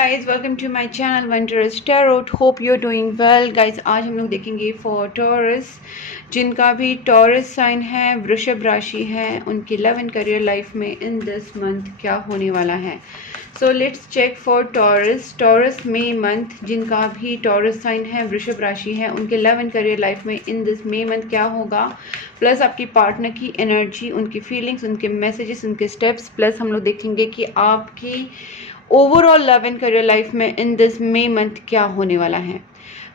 guys, welcome to my channel Wondrous Tarot. Hope you're doing well guys. आज हम लोग देखेंगे फॉर टॉरस, जिनका भी टॉरस साइन है, वृषभ राशि है, उनकी लव एंड करियर लाइफ में इन दिस मंथ क्या होने वाला है. So let's check for Taurus. Taurus May month, जिनका भी टॉरस साइन है, वृषभ राशि है, उनके लव एंड करियर लाइफ में इन दिस मई मंथ क्या होगा, प्लस आपकी पार्टनर की एनर्जी, उनकी फीलिंग्स, उनके मैसेजेस, उनके स्टेप्स, प्लस हम लोग देखेंगे कि आपकी overall love and career life में इन दिस मई मंथ क्या होने वाला है.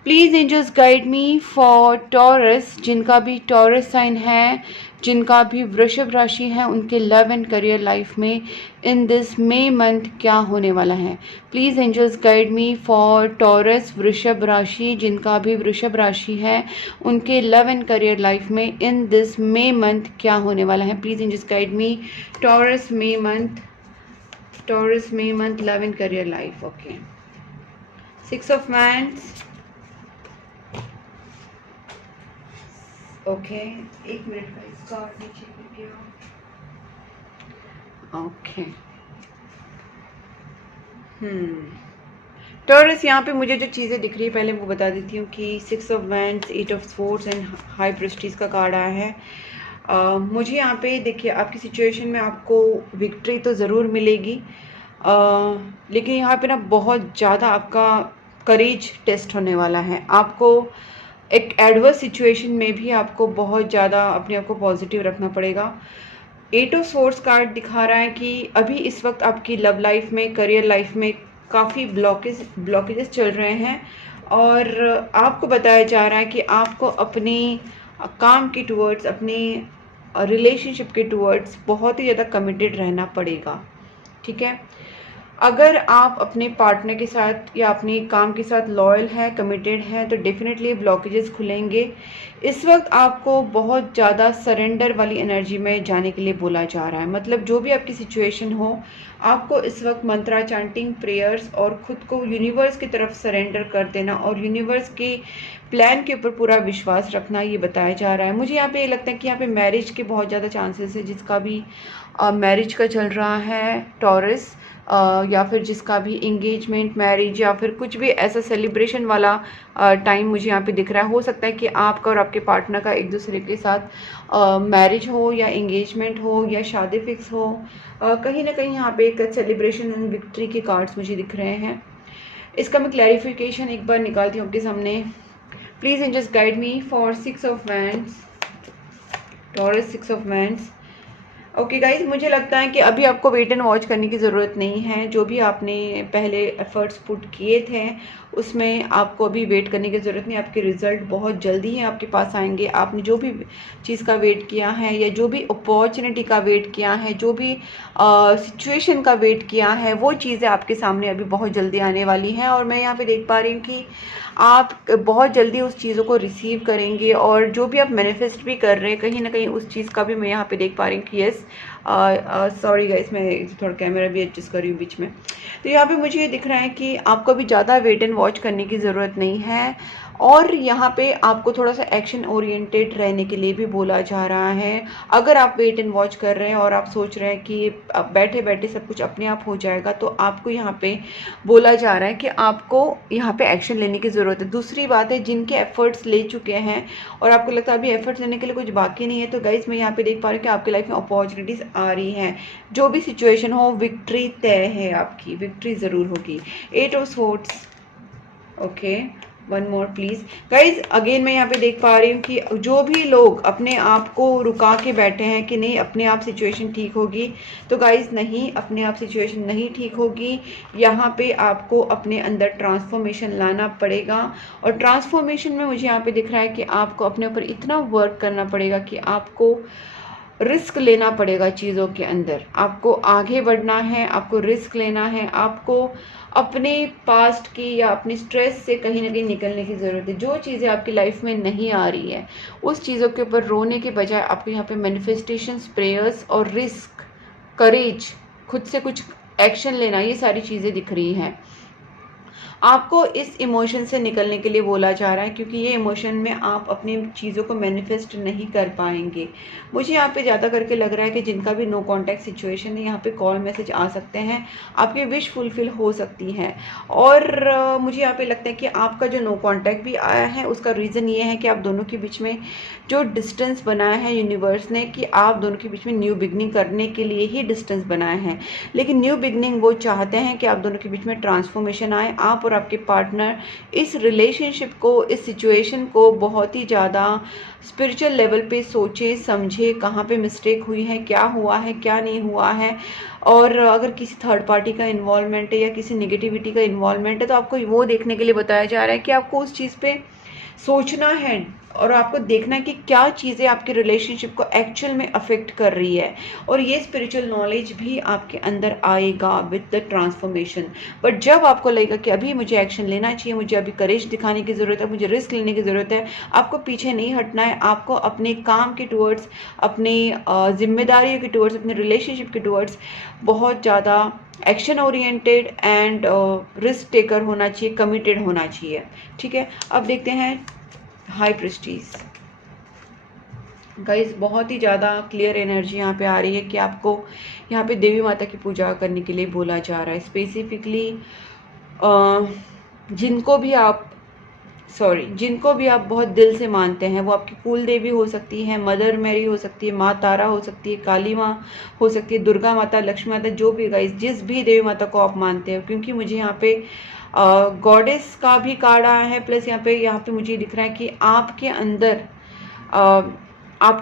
Please angels guide me for Taurus, जिनका भी टॉरस साइन है, जिनका भी वृषभ राशि है, उनके लव एंड करियर लाइफ में इन दिस मई मंथ क्या होने वाला है. Please angels guide me for Taurus वृषभ राशि, जिनका भी वृषभ राशि है, उनके लव एंड करियर लाइफ में इन दिस मई मंथ क्या होने वाला है. Please angels guide me Taurus May month, Taurus May month love and career life. Okay, 6 of Wands. Okay, एक मिनट का इसका नीचे कर दिया. Okay. टॉरस, यहाँ पे मुझे जो चीज़ें दिख रही है पहले वो बता देती हूँ कि 6 of Wands, 8 of Swords and high Prestige का कार्ड आया है. मुझे यहाँ पे देखिए, आपकी सिचुएशन में आपको विक्ट्री तो ज़रूर मिलेगी, लेकिन यहाँ पे ना बहुत ज़्यादा आपका करेज टेस्ट होने वाला है. आपको एक एडवर्स सिचुएशन में भी आपको बहुत ज़्यादा अपने आप को पॉजिटिव रखना पड़ेगा. 8 ऑफ सोर्स कार्ड दिखा रहा है कि अभी इस वक्त आपकी लव लाइफ में, करियर लाइफ में काफ़ी ब्लॉकेजेस चल रहे हैं, और आपको बताया जा रहा है कि आपको अपनी काम के टूवर्ड्स, अपनी रिलेशनशिप के टूवर्ड्स बहुत ही ज़्यादा कमिटेड रहना पड़ेगा. ठीक है, अगर आप अपने पार्टनर के साथ या अपने काम के साथ लॉयल हैं, कमिटेड हैं, तो डेफिनेटली ब्लॉकेजेस खुलेंगे. इस वक्त आपको बहुत ज़्यादा सरेंडर वाली एनर्जी में जाने के लिए बोला जा रहा है. मतलब जो भी आपकी सिचुएशन हो, आपको इस वक्त मंत्रा चांटिंग, प्रेयर्स और ख़ुद को यूनिवर्स की तरफ सरेंडर कर देना और यूनिवर्स के प्लान के ऊपर पूरा विश्वास रखना, ये बताया जा रहा है. मुझे यहाँ पे ये लगता है कि यहाँ पे मैरिज के बहुत ज़्यादा चांसेस है. जिसका भी मैरिज का चल रहा है टॉरस, या फिर जिसका भी इंगेजमेंट, मैरिज या फिर कुछ भी ऐसा सेलिब्रेशन वाला टाइम मुझे यहाँ पे दिख रहा है. हो सकता है कि आपका और आपके पार्टनर का एक दूसरे के साथ मैरिज हो या इंगेजमेंट हो या शादी फिक्स हो. कहीं ना कहीं यहाँ पे एक सेलिब्रेशन एंड विक्ट्री के कार्ड्स मुझे दिख रहे हैं. इसका मैं क्लैरिफिकेशन एक बार निकालती हूँ आपके सामने. Please angels guide me for 6 of wands, Taurus 6 of wands. Okay guys, मुझे लगता है कि अभी आपको वेट एंड वॉच करने की ज़रूरत नहीं है. जो भी आपने पहले एफर्ट्स पुट किए थे उसमें आपको अभी वेट करने की ज़रूरत नहीं. आपके रिज़ल्ट बहुत जल्दी ही आपके पास आएंगे. आपने जो भी चीज़ का वेट किया है या जो भी अपॉर्चुनिटी का वेट किया है, जो भी सिचुएशन का वेट किया है, वो चीज़ें आपके सामने अभी बहुत जल्दी आने वाली हैं. और मैं यहाँ पे देख पा रही हूँ कि आप बहुत जल्दी उस चीज़ों को रिसीव करेंगे, और जो भी आप मैनिफेस्ट भी कर रहे हैं कहीं ना कहीं उस चीज़ का भी मैं यहाँ पे देख पा रही हूँ कि यस. सॉरी गाइस, मैं थोड़ा कैमरा भी एडजस्ट कर रही हूँ बीच में. तो यहाँ पे मुझे ये दिख रहा है कि आपको भी ज़्यादा वेट एंड वॉच करने की ज़रूरत नहीं है, और यहाँ पे आपको थोड़ा सा एक्शन ओरिएंटेड रहने के लिए भी बोला जा रहा है. अगर आप वेट एंड वॉच कर रहे हैं और आप सोच रहे हैं कि बैठे बैठे सब कुछ अपने आप हो जाएगा, तो आपको यहाँ पे बोला जा रहा है कि आपको यहाँ पे एक्शन लेने की ज़रूरत है. दूसरी बात है, जिनके एफर्ट्स ले चुके हैं और आपको लगता है अभी एफर्ट्स लेने के लिए कुछ बाकी नहीं है, तो गाइज मैं यहाँ पे देख पा रही हूँ कि आपकी लाइफ में अपॉर्चुनिटीज़ आ रही हैं. जो भी सिचुएशन हो, विक्ट्री तय है, आपकी विक्ट्री ज़रूर होगी. 8 of swords. Okay, one more please guys. Again मैं यहाँ पे देख पा रही हूँ कि जो भी लोग अपने आप को रुका के बैठे हैं कि नहीं अपने आप सिचुएशन ठीक होगी, तो गाइज नहीं, अपने आप सिचुएशन नहीं ठीक होगी. यहाँ पे आपको अपने अंदर ट्रांसफॉर्मेशन लाना पड़ेगा, और ट्रांसफॉर्मेशन में मुझे यहाँ पे दिख रहा है कि आपको अपने ऊपर इतना वर्क करना पड़ेगा कि आपको रिस्क लेना पड़ेगा चीज़ों के अंदर. आपको आगे बढ़ना है, आपको रिस्क लेना है, आपको अपने पास्ट की या अपने स्ट्रेस से कहीं ना कहीं निकलने की ज़रूरत है. जो चीज़ें आपकी लाइफ में नहीं आ रही है उस चीज़ों के ऊपर रोने के बजाय आपको यहाँ पे मैनिफेस्टेशंस, प्रेयर्स और रिस्क, करेज, खुद से कुछ एक्शन लेना, ये सारी चीज़ें दिख रही हैं. आपको इस इमोशन से निकलने के लिए बोला जा रहा है, क्योंकि ये इमोशन में आप अपनी चीज़ों को मैनिफेस्ट नहीं कर पाएंगे। मुझे यहाँ पे ज़्यादा करके लग रहा है कि जिनका भी नो कांटेक्ट सिचुएशन है, यहाँ पे कॉल मैसेज आ सकते हैं, आपकी विश फुलफिल हो सकती है। और मुझे यहाँ पे लगता है कि आपका जो नो कांटेक्ट भी आया है उसका रीज़न ये है कि आप दोनों के बीच में जो डिस्टेंस बनाया है यूनिवर्स ने, कि आप दोनों के बीच में न्यू बिगनिंग करने के लिए ही डिस्टेंस बनाया है। लेकिन न्यू बिगनिंग वो चाहते हैं कि आप दोनों के बीच में ट्रांसफॉर्मेशन आए, आप और आपके पार्टनर इस रिलेशनशिप को, इस सिचुएशन को बहुत ही ज़्यादा स्पिरिचुअल लेवल पे सोचे समझे, कहाँ पे मिस्टेक हुई है, क्या हुआ है, क्या नहीं हुआ है। और अगर किसी थर्ड पार्टी का इन्वॉल्वमेंट है या किसी निगेटिविटी का इन्वॉल्वमेंट है, तो आपको वो देखने के लिए बताया जा रहा है कि आपको उस चीज़ पे सोचना है और आपको देखना है कि क्या चीज़ें आपके रिलेशनशिप को एक्चुअल में अफेक्ट कर रही है। और ये स्पिरिचुअल नॉलेज भी आपके अंदर आएगा विद द ट्रांसफॉर्मेशन। बट जब आपको लगेगा कि अभी मुझे एक्शन लेना चाहिए, मुझे अभी करेज दिखाने की ज़रूरत है, मुझे रिस्क लेने की ज़रूरत है, आपको पीछे नहीं हटना है। आपको अपने काम के टूवर्ड्स, अपनी जिम्मेदारियों के टूवर्ड्स, अपने रिलेशनशिप के टूवर्ड्स बहुत ज़्यादा action oriented and risk taker होना चाहिए, कमिटेड होना चाहिए। ठीक है, अब देखते हैं हाई प्रेस्टीज। गाइस बहुत ही ज़्यादा क्लियर एनर्जी यहाँ पे आ रही है कि आपको यहाँ पे देवी माता की पूजा करने के लिए बोला जा रहा है। स्पेसिफिकली जिनको भी आप बहुत दिल से मानते हैं, वो आपकी कुल देवी हो सकती है, मदर मैरी हो सकती है, माँ तारा हो सकती है, काली माँ हो सकती है, दुर्गा माता, लक्ष्मी माता, जो भी गाइस जिस भी देवी माता को आप मानते हो। क्योंकि मुझे यहाँ पे गॉडेस का भी कार्ड आया है, प्लस यहाँ पे मुझे दिख रहा है कि आपके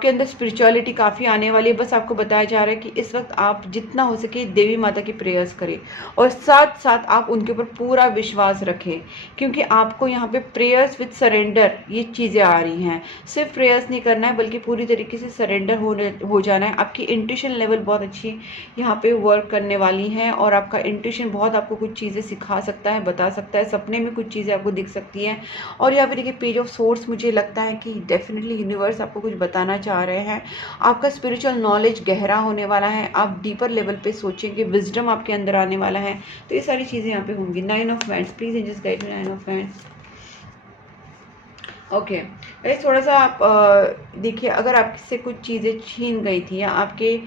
अंदर स्पिरिचुअलिटी काफ़ी आने वाली है। बस आपको बताया जा रहा है कि इस वक्त आप जितना हो सके देवी माता की प्रेयर्स करें और साथ साथ आप उनके ऊपर पूरा विश्वास रखें, क्योंकि आपको यहाँ पे प्रेयर्स विद सरेंडर ये चीज़ें आ रही हैं। सिर्फ प्रेयर्स नहीं करना है, बल्कि पूरी तरीके से सरेंडर हो जाना है। आपकी इंट्यूशन लेवल बहुत अच्छी यहाँ पे वर्क करने वाली है और आपका इंट्यूशन बहुत आपको कुछ चीज़ें सिखा सकता है, बता सकता है, सपने में कुछ चीज़ें आपको दिख सकती हैं। और यहाँ पे देखिए पेज ऑफ सोर्स, मुझे लगता है कि डेफिनेटली यूनिवर्स आपको कुछ बताना चाह रहे हैं। आपका स्पिरिचुअल नॉलेज गहरा होने वाला है, आप डीपर लेवल पे सोचेंगे, विजडम आपके अंदर आने वाला है। तो ये सारी चीज़ें यहाँ पे होंगी। 9 of wands, please angels guide me. 9 of wands. Okay थोड़ा सा आप देखिए, अगर आपसे कुछ चीज़ें छीन गई थी या आपके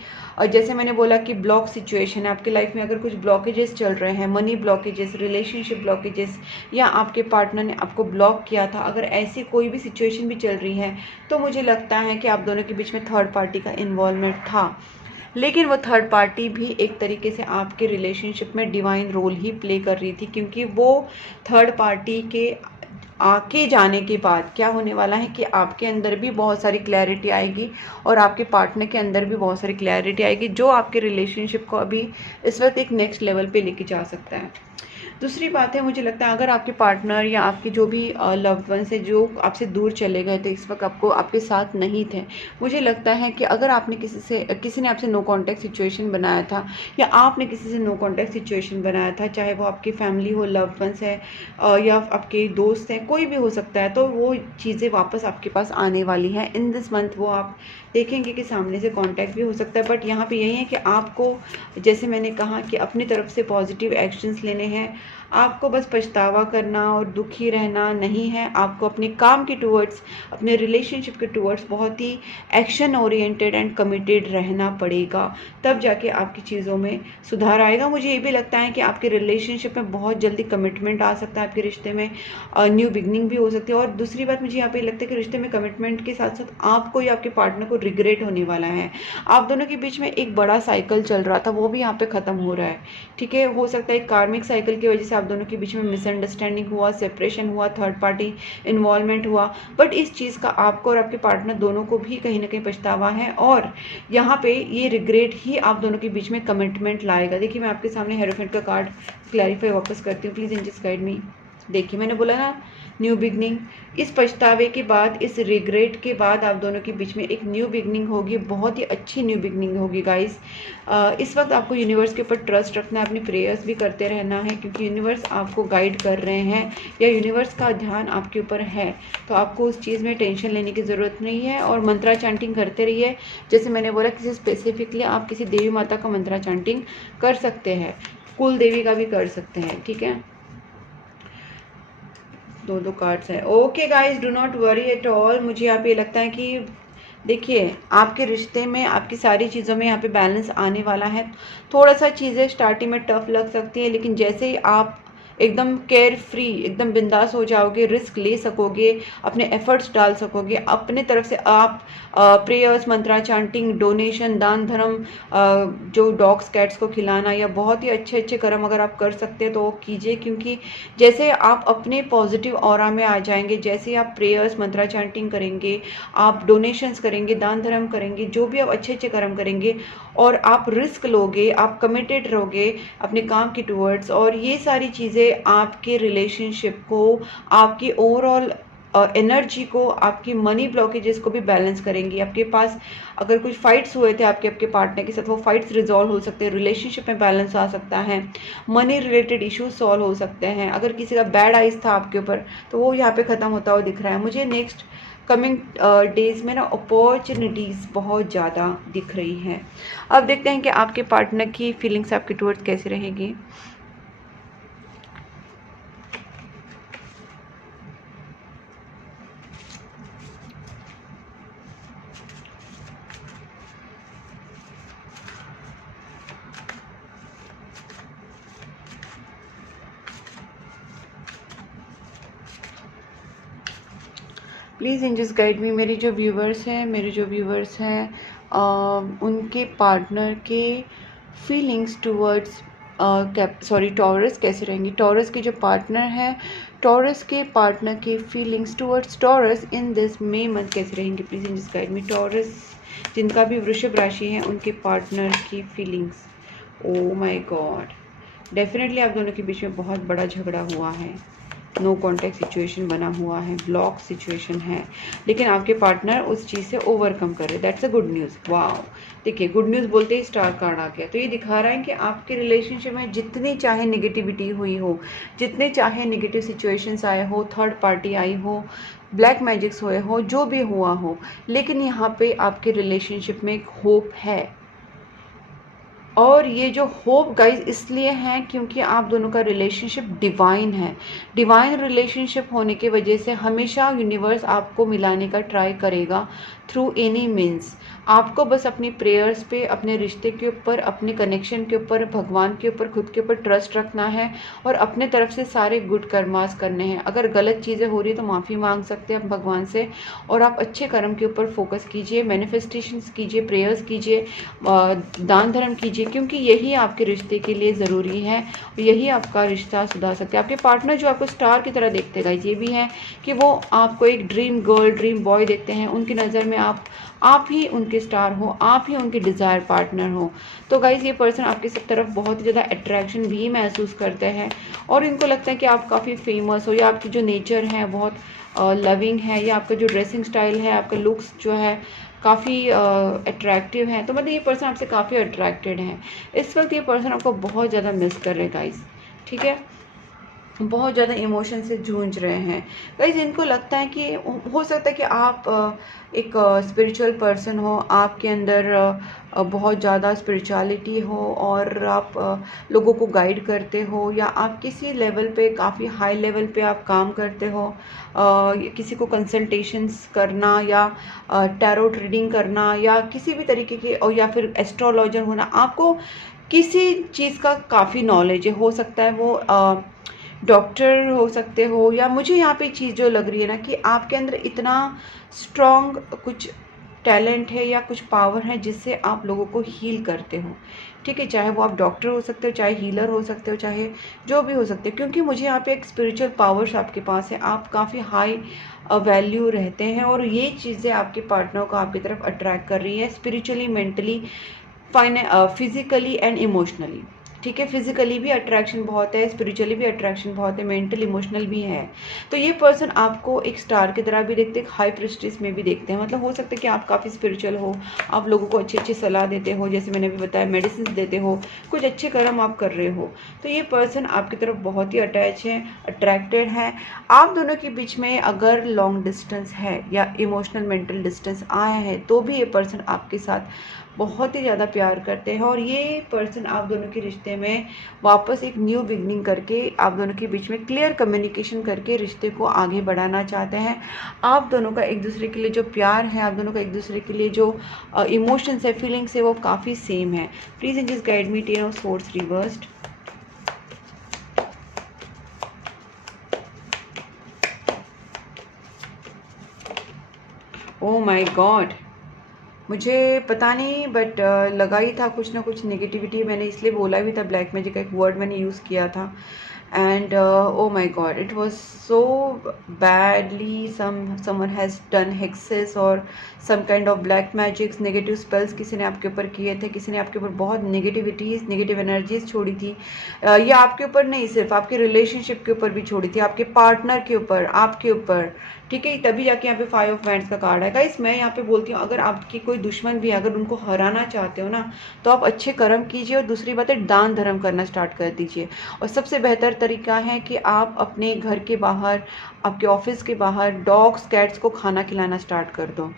जैसे मैंने बोला कि ब्लॉक सिचुएशन है आपकी लाइफ में, अगर कुछ ब्लॉकेजेस चल रहे हैं, मनी ब्लॉकेजेस, रिलेशनशिप ब्लॉकेजेस, या आपके पार्टनर ने आपको ब्लॉक किया था, अगर ऐसी कोई भी सिचुएशन भी चल रही है, तो मुझे लगता है कि आप दोनों के बीच में थर्ड पार्टी का इन्वॉल्वमेंट था। लेकिन वो थर्ड पार्टी भी एक तरीके से आपके रिलेशनशिप में डिवाइन रोल ही प्ले कर रही थी, क्योंकि वो थर्ड पार्टी के आके जाने के बाद क्या होने वाला है कि आपके अंदर भी बहुत सारी क्लैरिटी आएगी और आपके पार्टनर के अंदर भी बहुत सारी क्लैरिटी आएगी, जो आपके रिलेशनशिप को अभी इस वक्त एक नेक्स्ट लेवल पे लेके जा सकता है। दूसरी बात है, मुझे लगता है अगर आपके पार्टनर या आपके जो भी लव्ड वंस है जो आपसे दूर चले गए थे, इस वक्त आपके साथ नहीं थे, मुझे लगता है कि अगर आपने किसी ने आपसे नो कांटेक्ट सिचुएशन बनाया था या आपने किसी से नो कांटेक्ट सिचुएशन बनाया था, चाहे वो आपकी फैमिली हो, लव्ड वंस है या आपके दोस्त हैं, कोई भी हो सकता है, तो वो चीज़ें वापस आपके पास आने वाली हैं इन दिस मंथ। वो आप देखेंगे कि सामने से कांटेक्ट भी हो सकता है, बट यहाँ पे यही है कि आपको, जैसे मैंने कहा, कि अपनी तरफ से पॉजिटिव एक्शंस लेने हैं। आपको बस पछतावा करना और दुखी रहना नहीं है, आपको अपने काम के टूवर्ड्स, अपने रिलेशनशिप के टूवर्ड्स बहुत ही एक्शन ओरिएंटेड एंड कमिटेड रहना पड़ेगा, तब जाके आपकी चीज़ों में सुधार आएगा। मुझे ये भी लगता है कि आपके रिलेशनशिप में बहुत जल्दी कमिटमेंट आ सकता है, आपके रिश्ते में न्यू बिगनिंग भी हो सकती है। और दूसरी बात, मुझे यहाँ पे लगता है कि रिश्ते में कमिटमेंट के साथ साथ आपको या आपके पार्टनर को रिग्रेट होने वाला है। आप दोनों के बीच में एक बड़ा साइकिल चल रहा था, वो भी यहाँ पे ख़त्म हो रहा है। ठीक है, हो सकता है कार्मिक साइकिल की वजह से आप दोनों के बीच में मिसअंडरस्टैंडिंग हुआ, सेपरेशन हुआ, थर्ड पार्टी इन्वॉल्वमेंट हुआ, बट इस चीज़ का आपको और आपके पार्टनर दोनों को भी कहीं ना कहीं पछतावा है और यहाँ पे ये रिग्रेट ही आप दोनों के बीच में कमिटमेंट लाएगा। देखिए, मैं आपके सामने हेरोफेंट का कार्ड क्लैरिफाई वापस करती हूँ, प्लीज़ एंजल्स गाइड मी। देखिए, मैंने बोला ना, न्यू बिगनिंग, इस पछतावे के बाद, इस रिग्रेट के बाद आप दोनों के बीच में एक न्यू बिगनिंग होगी, बहुत ही अच्छी न्यू बिगनिंग होगी गाइस। इस वक्त आपको यूनिवर्स के ऊपर ट्रस्ट रखना है, अपनी प्रेयर्स भी करते रहना है, क्योंकि यूनिवर्स आपको गाइड कर रहे हैं या यूनिवर्स का ध्यान आपके ऊपर है, तो आपको उस चीज़ में टेंशन लेने की ज़रूरत नहीं है। और मंत्रा चैंटिंग करते रहिए, जैसे मैंने बोला, किसी स्पेसिफिकली आप किसी देवी माता का मंत्रा चैंटिंग कर सकते हैं, कुल देवी का भी कर सकते हैं। ठीक है, दो दो कार्ड्स हैं। Okay guys, do not worry at all. मुझे यहाँ पे लगता है कि देखिए आपके रिश्ते में आपकी सारी चीज़ों में यहाँ पे बैलेंस आने वाला है। थोड़ा सा चीज़ें स्टार्टिंग में टफ लग सकती है, लेकिन जैसे ही आप एकदम केयर फ्री, एकदम बिंदास हो जाओगे, रिस्क ले सकोगे, अपने एफर्ट्स डाल सकोगे, अपने तरफ से आप प्रेयर्स, मंत्रा चांटिंग, डोनेशन, दान धर्म, जो डॉग्स कैट्स को खिलाना या बहुत ही अच्छे अच्छे कर्म अगर आप कर सकते हैं तो वो कीजिए। क्योंकि जैसे आप अपने पॉजिटिव ऑरा में आ जाएंगे, जैसे आप प्रेयर्स, मंत्रा चांटिंग करेंगे, आप डोनेशंस करेंगे, दान धर्म करेंगे, जो भी आप अच्छे अच्छे कर्म करेंगे और आप रिस्क लोगे, आप कमिटेड रहोगे अपने काम की टूवर्ड्स, और ये सारी चीज़ें आपके रिलेशनशिप को, आपकी ओवरऑल एनर्जी को, आपकी मनी ब्लॉकेजेस को भी बैलेंस करेंगी। आपके पास अगर कुछ फाइट्स हुए थे आपके आपके पार्टनर के साथ, वो फाइट्स रिजॉल्व हो सकते हैं, रिलेशनशिप में बैलेंस आ सकता है, मनी रिलेटेड इश्यूज सॉल्व हो सकते हैं। अगर किसी का बैड आइज था आपके ऊपर तो वो यहाँ पे ख़त्म होता हुआ दिख रहा है मुझे। नेक्स्ट कमिंग डेज में ना अपॉर्चुनिटीज़ बहुत ज़्यादा दिख रही हैं। अब देखते हैं कि आपके पार्टनर की फीलिंग्स आपके टूवर्ड्स कैसी रहेगी। Please angels guide me. मेरे जो व्यूवर्स हैं उनके पार्टनर के फीलिंग्स टूवर्ड्स टॉरस कैसे रहेंगी। टॉरस के जो पार्टनर है, टॉरस के पार्टनर की feelings towards Taurus in this May month कैसे रहेंगी। Please angels guide me. Taurus जिनका भी वृषभ राशि है उनके पार्टनर की feelings. Oh my God, definitely आप दोनों के बीच में बहुत बड़ा झगड़ा हुआ है, नो कॉन्टैक्ट सिचुएशन बना हुआ है, ब्लॉक सिचुएशन है, लेकिन आपके पार्टनर उस चीज़ से ओवरकम कर रहे। That's a good news. Wow, देखिए गुड न्यूज़ बोलते ही स्टार कार्ड आ गया, तो ये दिखा रहा है कि आपके रिलेशनशिप में जितनी चाहे निगेटिविटी हुई हो, जितने चाहे निगेटिव सिचुएशंस आए हो, थर्ड पार्टी आई हो, ब्लैक मैजिक्स हुए हो, जो भी हुआ हो, लेकिन यहाँ पे आपके रिलेशनशिप में एक होप है। और ये जो होप गाइज इसलिए है क्योंकि आप दोनों का रिलेशनशिप डिवाइन है। डिवाइन रिलेशनशिप होने की वजह से हमेशा यूनिवर्स आपको मिलाने का ट्राई करेगा थ्रू एनी मीन्स। आपको बस अपनी प्रेयर्स पे, अपने रिश्ते के ऊपर, अपने कनेक्शन के ऊपर, भगवान के ऊपर, खुद के ऊपर ट्रस्ट रखना है और अपने तरफ से सारे गुड कर्मास करने हैं। अगर गलत चीज़ें हो रही है तो माफ़ी मांग सकते हैं आप भगवान से, और आप अच्छे कर्म के ऊपर फोकस कीजिए, मैनिफेस्टेशंस कीजिए, प्रेयर्स कीजिए, दान धर्म कीजिए, क्योंकि यही आपके रिश्ते के लिए ज़रूरी है, यही आपका रिश्ता सुधार सकते हैं। आपके पार्टनर जो आपको स्टार की तरह देखते हैं गाइस, ये भी है कि वो आपको एक ड्रीम गर्ल, ड्रीम बॉय देखते हैं। उनकी नज़र में आप ही उनके स्टार हो, आप ही उनके डिज़ायर पार्टनर हो। तो गाइस ये पर्सन आपकी सब तरफ बहुत ही ज़्यादा अट्रैक्शन भी महसूस करते हैं और इनको लगता है कि आप काफ़ी फेमस हो, या आपकी जो नेचर है बहुत लविंग है, या आपका जो ड्रेसिंग स्टाइल है, आपका लुक्स जो है काफ़ी अट्रैक्टिव है। तो मतलब ये पर्सन आपसे काफ़ी अट्रैक्टेड है। इस वक्त ये पर्सन आपको बहुत ज़्यादा मिस कर रहे हैं गाइस, ठीक है, बहुत ज़्यादा इमोशन से जूझ रहे हैं गाइस। इनको लगता है कि हो सकता है कि आप एक स्पिरिचुअल पर्सन हो, आपके अंदर बहुत ज़्यादा स्पिरिचुअलिटी हो और आप लोगों को गाइड करते हो, या आप किसी लेवल पे, काफ़ी हाई लेवल पे आप काम करते हो। किसी को कंसल्टेशंस करना या टैरोट रीडिंग करना या किसी भी तरीके के, और या फिर एस्ट्रोलॉजर होना, आपको किसी चीज़ का काफ़ी नॉलेज है। हो सकता है वो डॉक्टर हो सकते हो, या मुझे यहाँ पे चीज़ जो लग रही है ना कि आपके अंदर इतना स्ट्रॉन्ग कुछ टैलेंट है या कुछ पावर है जिससे आप लोगों को हील करते हो, ठीक है। चाहे वो आप डॉक्टर हो सकते हो, चाहे हीलर हो सकते हो, चाहे जो भी हो सकते हो, क्योंकि मुझे यहाँ पे एक स्पिरिचुअल पावर्स आपके पास है। आप काफ़ी हाई वैल्यू रहते हैं और ये चीज़ें आपके पार्टनर को आपकी तरफ अट्रैक्ट कर रही है, spiritually, mentally, physically and emotionally, ठीक है। फिजिकली भी अट्रैक्शन बहुत है, स्पिरिचुअली भी अट्रैक्शन बहुत है, मेंटल इमोशनल भी है। तो ये पर्सन आपको एक स्टार की तरह भी देखते हैं, हाई प्रेस्टीज में भी देखते हैं। मतलब हो सकता है कि आप काफ़ी स्पिरिचुअल हो, आप लोगों को अच्छी अच्छी सलाह देते हो, जैसे मैंने अभी बताया, मेडिसिन देते हो, कुछ अच्छे कर्म आप कर रहे हो। तो ये पर्सन आपकी तरफ बहुत ही अटैच है, अट्रैक्टेड है। आप दोनों के बीच में अगर लॉन्ग डिस्टेंस है या इमोशनल मेंटल डिस्टेंस आया है तो भी ये पर्सन आपके साथ बहुत ही ज़्यादा प्यार करते हैं और ये पर्सन आप दोनों के रिश्ते में वापस एक न्यू बिगनिंग करके आप दोनों के बीच में क्लियर कम्युनिकेशन करके रिश्ते को आगे बढ़ाना चाहते हैं। आप दोनों का एक दूसरे के लिए जो प्यार है, आप दोनों का एक दूसरे के लिए जो इमोशंस है, फीलिंग्स है, वो काफ़ी सेम है। Please angels guide me, 10 of swords reversed. Oh my God, मुझे पता नहीं बट लगा ही था कुछ ना कुछ नेगेटिविटी। मैंने इसलिए बोला भी था, ब्लैक मैजिक का एक वर्ड मैंने यूज़ किया था। And oh my god, it was so badly, someone has done hexes or some kind of black magics, negative spells किसी ने आपके ऊपर किए थे, किसी ने आपके ऊपर बहुत नेगेटिविटीज, नेगेटिव एनर्जीज छोड़ी थी। ये आपके ऊपर नहीं, सिर्फ आपके रिलेशनशिप के ऊपर भी छोड़ी थी, आपके पार्टनर के ऊपर, आपके ऊपर, ठीक है। तभी जाके यहाँ पे 5 ऑफ वैंड्स का कार्ड है। गाइस मैं यहाँ पे बोलती हूँ, अगर आपकी कोई दुश्मन भी है, अगर उनको हराना चाहते हो ना, तो आप अच्छे कर्म कीजिए और दूसरी बात है दान धर्म करना स्टार्ट कर दीजिए। और सबसे बेहतर तरीका है कि आप अपने घर के बाहर, आपके ऑफिस के बाहर डॉग्स कैट्स को खाना खिलाना स्टार्ट कर दो।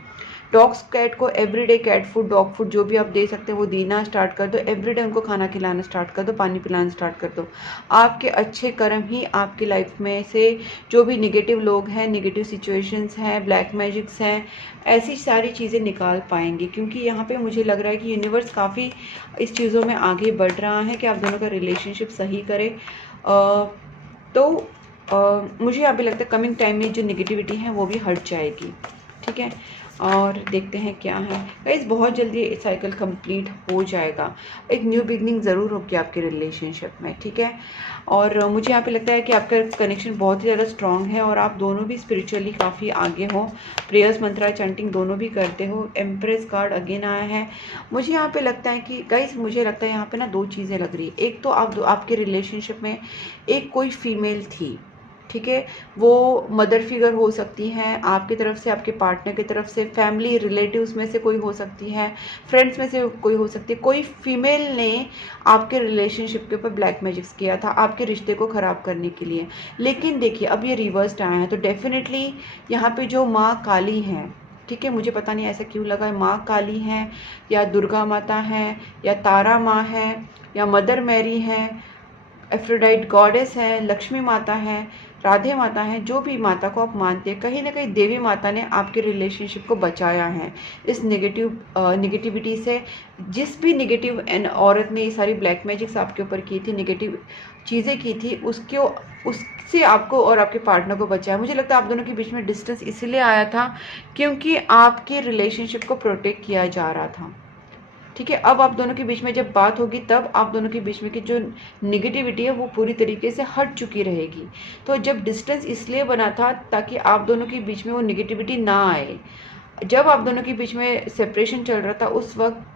डॉग्स कैट को everyday cat food, dog food जो भी आप दे सकते हैं वो देना स्टार्ट कर दो। एवरीडे उनको खाना खिलाना स्टार्ट कर दो, पानी पिलाना स्टार्ट कर दो। आपके अच्छे कर्म ही आपकी लाइफ में से जो भी नेगेटिव लोग हैं, नेगेटिव सिचुएशंस हैं, ब्लैक मैजिक्स हैं, ऐसी सारी चीज़ें निकाल पाएंगे। क्योंकि यहाँ पे मुझे लग रहा है कि यूनिवर्स काफ़ी इस चीज़ों में आगे बढ़ रहा है कि आप दोनों का रिलेशनशिप सही करे। तो मुझे यहाँ पे लगता है कमिंग टाइम में जो नेगेटिविटी है वो भी हट जाएगी, ठीक है। और देखते हैं क्या है गाइस, बहुत जल्दी ये साइकिल कंप्लीट हो जाएगा। एक न्यू बिगनिंग ज़रूर होगी आपके रिलेशनशिप में, ठीक है। और मुझे यहाँ पे लगता है कि आपका कनेक्शन बहुत ही ज़्यादा स्ट्रॉन्ग है और आप दोनों भी स्पिरिचुअली काफ़ी आगे हो, प्रेयर्स मंत्रा चैंटिंग दोनों भी करते हो। एम्प्रेस कार्ड अगेन आया है। मुझे यहाँ पे लगता है कि गाइस, मुझे लगता है यहाँ पे ना 2 चीज़ें लग रही है। एक तो आपके रिलेशनशिप में एक कोई फीमेल थी, ठीक है। वो मदर फिगर हो सकती हैं आपकी तरफ से, आपके पार्टनर की तरफ से, फैमिली रिलेटिव्स में से कोई हो सकती है, फ्रेंड्स में से कोई हो सकती है। कोई फीमेल ने आपके रिलेशनशिप के ऊपर ब्लैक मैजिक्स किया था आपके रिश्ते को ख़राब करने के लिए। लेकिन देखिए अब ये रिवर्स्ड आया है, तो डेफिनेटली यहाँ पे जो माँ काली हैं, ठीक है, मुझे पता नहीं ऐसा क्यों लगा है, माँ काली हैं या दुर्गा माता है या तारा माँ है या मदर मैरी है, एफ्रोडाइट गॉडेस है, लक्ष्मी माता है, राधे माता है, जो भी माता को आप मानते हैं, कहीं ना कहीं देवी माता ने आपके रिलेशनशिप को बचाया है इस नेगेटिविटी से। जिस भी नेगेटिव औरत ने ये सारी ब्लैक मैजिक्स आपके ऊपर की थी, नेगेटिव चीज़ें की थी, उससे आपको और आपके पार्टनर को बचाया। मुझे लगता है आप दोनों के बीच में डिस्टेंस इसलिए आया था क्योंकि आपके रिलेशनशिप को प्रोटेक्ट किया जा रहा था, ठीक है। अब आप दोनों के बीच में जब बात होगी तब आप दोनों के बीच में की जो निगेटिविटी है वो पूरी तरीके से हट चुकी रहेगी। तो जब डिस्टेंस इसलिए बना था ताकि आप दोनों के बीच में वो निगेटिविटी ना आए। जब आप दोनों के बीच में सेपरेशन चल रहा था उस वक्त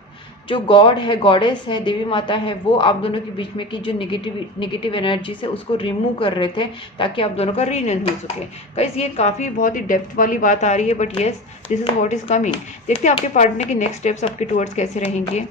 जो गॉड है, गॉडेस है, देवी माता है, वो आप दोनों के बीच में की जो नेगेटिव एनर्जी से उसको रिमूव कर रहे थे ताकि आप दोनों का रीयूनियन हो सके। गाइस ये काफ़ी बहुत ही डेप्थ वाली बात आ रही है, but yes this is what is coming. देखते हैं आपके पार्टनर के नेक्स्ट स्टेप्स आपके टुवर्ड्स कैसे रहेंगे।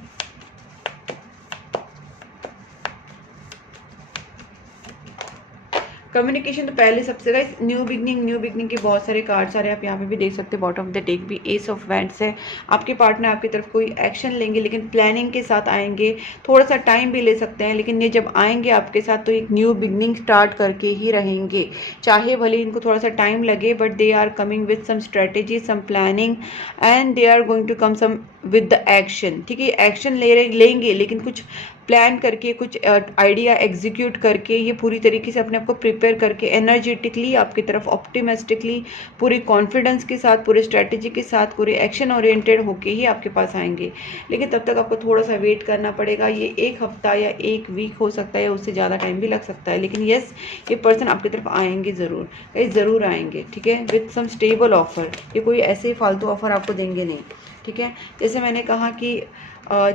कम्युनिकेशन तो पहले सबसे गाइस, न्यू बिगनिंग के बहुत सारे कार्ड्स आ रहे हैं, आप यहाँ पे भी देख सकते हैं। बॉटम ऑफ द डेक भी एस ऑफ वैंड्स है। आपके पार्टनर आपकी तरफ कोई एक्शन लेंगे लेकिन प्लानिंग के साथ आएंगे, थोड़ा सा टाइम भी ले सकते हैं, लेकिन ये जब आएंगे आपके साथ तो एक न्यू बिगनिंग स्टार्ट करके ही रहेंगे। चाहे भले इनको थोड़ा सा टाइम लगे, but they are coming with some strategy, some planning, and they are going to come some with the action, ठीक है। एक्शन लेंगे लेकिन कुछ प्लान करके, कुछ आइडिया एग्जीक्यूट करके, ये पूरी तरीके से अपने आप को प्रिपेयर करके, एनर्जेटिकली आपकी तरफ, ऑप्टिमिस्टिकली, पूरी कॉन्फिडेंस के साथ, पूरे स्ट्रेटेजी के साथ, पूरे एक्शन ओरिएंटेड होके ही आपके पास आएंगे। लेकिन तब तक आपको थोड़ा सा वेट करना पड़ेगा। ये 1 हफ्ता या 1 वीक हो सकता है या उससे ज़्यादा टाइम भी लग सकता है, लेकिन येस ये पर्सन आपकी तरफ आएंगे ज़रूर, ये ज़रूर आएंगे, ठीक है, विद सम स्टेबल ऑफर। ये कोई ऐसे ही फालतू ऑफर आपको देंगे नहीं, ठीक है। जैसे मैंने कहा कि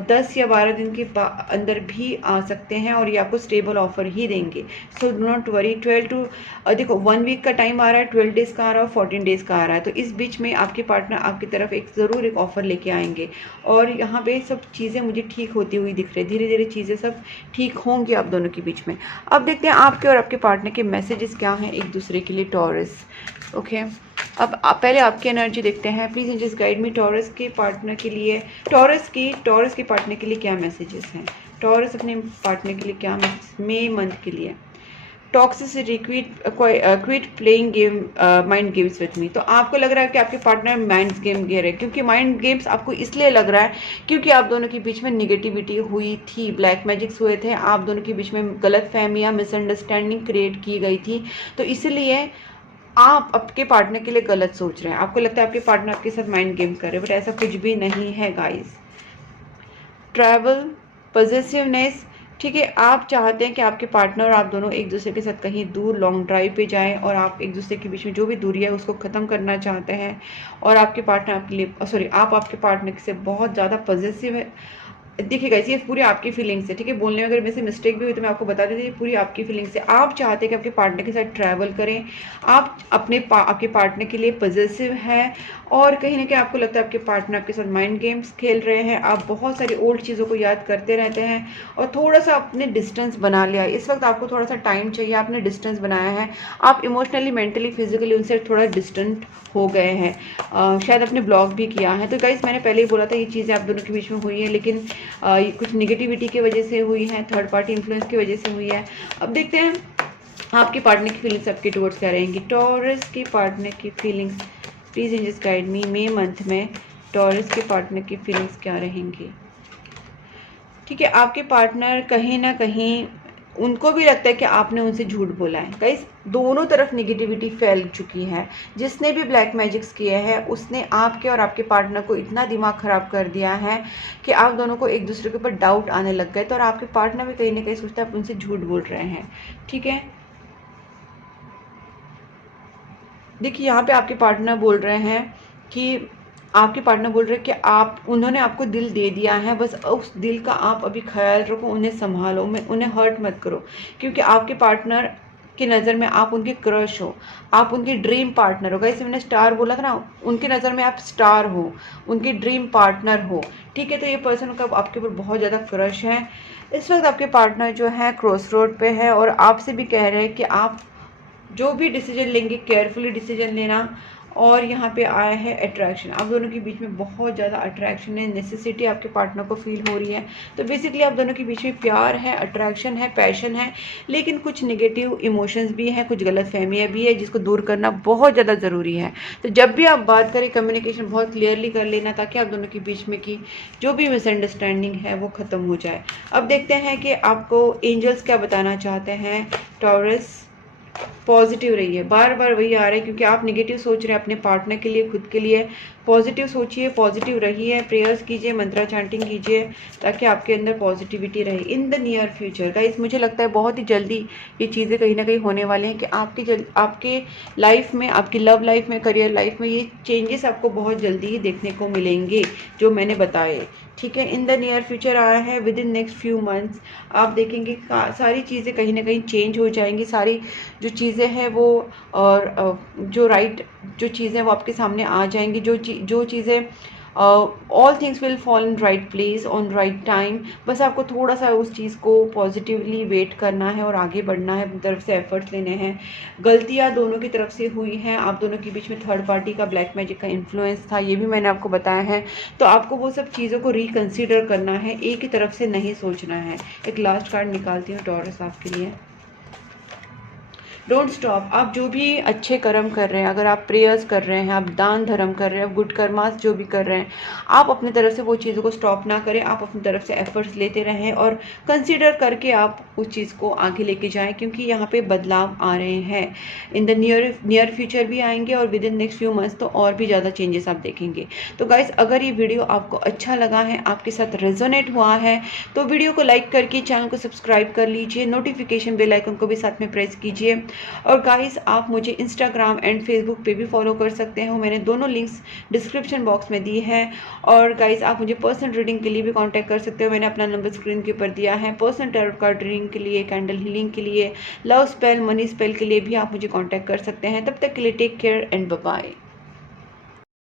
10 या 12 दिन के अंदर भी आ सकते हैं और ये आपको स्टेबल ऑफर ही देंगे। So do not worry. 12 to देखो 1 वीक का टाइम आ रहा है, 12 डेज़ का आ रहा है, 14 डेज़ का आ रहा है। तो इस बीच में आपके पार्टनर आपकी तरफ ज़रूर एक ऑफर लेके आएंगे और यहाँ पे सब चीज़ें मुझे ठीक होती हुई दिख रही है। धीरे धीरे चीज़ें सब ठीक होंगी आप दोनों के बीच में। अब देखते हैं आपके और आपके पार्टनर के मैसेजेस क्या हैं एक दूसरे के लिए। Taurus, okay. अब पहले आपकी एनर्जी देखते हैं। Please angels guide me, Taurus के पार्टनर के लिए, टॉरस के पार्टनर के लिए क्या मैसेजेस हैं। टॉरस अपने पार्टनर के लिए क्या मैसेज मई मंथ के लिए? Toxicity, quit playing game mind games with me. तो आपको लग रहा है कि आपके पार्टनर माइंड गेम खेल रहे हैं, क्योंकि माइंड गेम्स आपको इसलिए लग रहा है क्योंकि आप दोनों के बीच में निगेटिविटी हुई थी, ब्लैक मैजिक्स हुए थे, आप दोनों के बीच में गलत फहमियाँ, मिसअंडरस्टैंडिंग क्रिएट की गई थी। तो इसलिए आप आपके पार्टनर के लिए गलत सोच रहे हैं, आपको लगता है आपके पार्टनर आपके साथ माइंड गेम कर रहे हैं, बट ऐसा कुछ भी नहीं है गाइस। ट्रैवल, पॉजिटिवनेस, ठीक है, आप चाहते हैं कि आपके पार्टनर और आप दोनों एक दूसरे के साथ कहीं दूर लॉन्ग ड्राइव पे जाएं और आप एक दूसरे के बीच में जो भी दूरी है उसको ख़त्म करना चाहते हैं। और आपके पार्टनर आपके लिए आप आपके पार्टनर से बहुत ज़्यादा पॉजिटिव है। देखिए गाइस, ये पूरी आपकी फीलिंग्स है, ठीक है, बोलने में अगर मेरे से मिस्टेक भी हुई तो मैं आपको बता देती हूँ, ये पूरी आपकी फीलिंग्स है। आप चाहते हैं कि आपके पार्टनर के साथ ट्रैवल करें, आप आपके पार्टनर के लिए पॉजिटिव है, और कहीं ना कहीं आपको लगता है आपके पार्टनर आपके साथ माइंड गेम्स खेल रहे हैं, आप बहुत सारी ओल्ड चीज़ों को याद करते रहते हैं और थोड़ा सा आपने डिस्टेंस बना लिया। इस वक्त आपको थोड़ा सा टाइम चाहिए, आपने डिस्टेंस बनाया है, आप इमोशनली, मेंटली, फिजिकली उनसे थोड़ा डिस्टेंट हो गए हैं। शायद आपने ब्लॉग भी किया है। तो गाइस, मैंने पहले ही बोला था ये चीज़ें आप दोनों के बीच में हुई है, लेकिन कुछ निगेटिविटी की वजह से हुई है, थर्ड पार्टी इन्फ्लुएंस की वजह से हुई है। अब देखते हैं आपके पार्टनर की फीलिंग्स आपके टुवर्ड्स क्या रहेंगी। टॉरस के पार्टनर की feelings, please angels guide me, May month में टॉरस के पार्टनर की फीलिंग्स क्या रहेंगी। ठीक है, आपके पार्टनर कहीं ना कहीं उनको भी लगता है कि आपने उनसे झूठ बोला है। गाइस, दोनों तरफ निगेटिविटी फैल चुकी है। जिसने भी ब्लैक मैजिक्स किए हैं उसने आपके और आपके पार्टनर को इतना दिमाग ख़राब कर दिया है कि आप दोनों को एक दूसरे के ऊपर डाउट आने लग गए। तो और आपके पार्टनर भी कहीं ना कहीं सोचता है आप उनसे झूठ बोल रहे हैं। ठीक है, देखिए यहाँ पे आपके पार्टनर बोल रहे हैं कि उन्होंने आपको दिल दे दिया है, बस उस दिल का आप अभी ख्याल रखो, उन्हें संभालो, उन्हें हर्ट मत करो, क्योंकि आपके पार्टनर की नज़र में आप उनके क्रश हो, आप उनके ड्रीम पार्टनर हो। जैसे मैंने स्टार बोला था ना, उनकी नज़र में आप स्टार हो, उनके ड्रीम पार्टनर हो। ठीक है, तो ये पर्सन का आपके ऊपर बहुत ज़्यादा क्रश है। इस वक्त आपके पार्टनर जो है क्रॉस रोड पे है और आपसे भी कह रहे हैं कि आप जो भी डिसीजन लेंगे केयरफुली डिसीजन लेना। और यहाँ पे आया है अट्रैक्शन, आप दोनों के बीच में बहुत ज़्यादा अट्रैक्शन है, नेसेसिटी आपके पार्टनर को फील हो रही है। तो बेसिकली आप दोनों के बीच में प्यार है, अट्रैक्शन है, पैशन है, लेकिन कुछ नेगेटिव इमोशंस भी हैं, कुछ गलत फहमियाँ भी है, जिसको दूर करना बहुत ज़्यादा ज़रूरी है। तो जब भी आप बात करें, कम्युनिकेशन बहुत क्लियरली कर लेना, ताकि आप दोनों के बीच में की जो भी मिसअंडरस्टैंडिंग है वो ख़त्म हो जाए। अब देखते हैं कि आपको एंजल्स क्या बताना चाहते हैं। टॉरस, पॉजिटिव रहिए, बार बार वही आ रहा है, क्योंकि आप नेगेटिव सोच रहे हैं अपने पार्टनर के लिए, खुद के लिए। पॉजिटिव सोचिए, पॉजिटिव रहिए, प्रेयर्स कीजिए, मंत्रा चैंटिंग कीजिए, ताकि आपके अंदर पॉजिटिविटी रहे in the near future. Guys, मुझे लगता है बहुत ही जल्दी ये चीज़ें कहीं ना कहीं होने वाले हैं कि आपके लाइफ में, आपकी लव लाइफ में, करियर लाइफ में ये चेंजेस आपको बहुत जल्दी ही देखने को मिलेंगे जो मैंने बताए। ठीक है, इन द नियर फ्यूचर आया है, with in next few months आप देखेंगे सारी चीज़ें कहीं ना कहीं चेंज हो जाएंगी। सारी जो चीज़ें हैं वो, और जो चीज़ें वो आपके सामने आ जाएंगी, जो चीज़ें, all things will fall in right place on right time. बस आपको थोड़ा सा उस चीज़ को पॉजिटिवली वेट करना है और आगे बढ़ना है, अपनी तरफ से एफर्ट्स लेने हैं। गलतियाँ दोनों की तरफ से हुई हैं, आप दोनों के बीच में थर्ड पार्टी का, ब्लैक मैजिक का इन्फ्लुएंस था, ये भी मैंने आपको बताया है। तो आपको वो सब चीज़ों को रिकन्सिडर करना है, एक ही तरफ से नहीं सोचना है। एक लास्ट कार्ड निकालती हूँ टॉरस आपके लिए। डोंट स्टॉप, आप जो भी अच्छे कर्म कर रहे हैं, अगर आप प्रेयर्स कर रहे हैं, आप दान धर्म कर रहे हैं, आप गुड कर्मास जो भी कर रहे हैं, आप अपनी तरफ से वो चीज़ों को स्टॉप ना करें, आप अपनी तरफ से एफर्ट्स लेते रहें और कंसीडर करके आप उस चीज़ को आगे लेके जाएं, क्योंकि यहाँ पे बदलाव आ रहे हैं। इन द नियर फ्यूचर भी आएंगे और with in next few months तो और भी ज़्यादा चेंजेस आप देखेंगे। तो गाइस, अगर ये वीडियो आपको अच्छा लगा है, आपके साथ रेजोनेट हुआ है, तो वीडियो को लाइक करके चैनल को सब्सक्राइब कर लीजिए, नोटिफिकेशन बेल आइकन को भी साथ में प्रेस कीजिए। और गाइस, आप मुझे इंस्टाग्राम एंड फेसबुक पे भी फॉलो कर सकते हो, मैंने दोनों लिंक्स डिस्क्रिप्शन बॉक्स में दी है। और गाइस, आप मुझे पर्सनल रीडिंग के लिए भी कांटेक्ट कर सकते हो, मैंने अपना नंबर स्क्रीन के ऊपर दिया है। पर्सनल टैरो कार्ड रीडिंग के लिए, कैंडल हीलिंग के लिए, लव स्पेल, मनी स्पेल के लिए भी आप मुझे कांटेक्ट कर सकते हैं। तब तक के लिए take care and bye bye.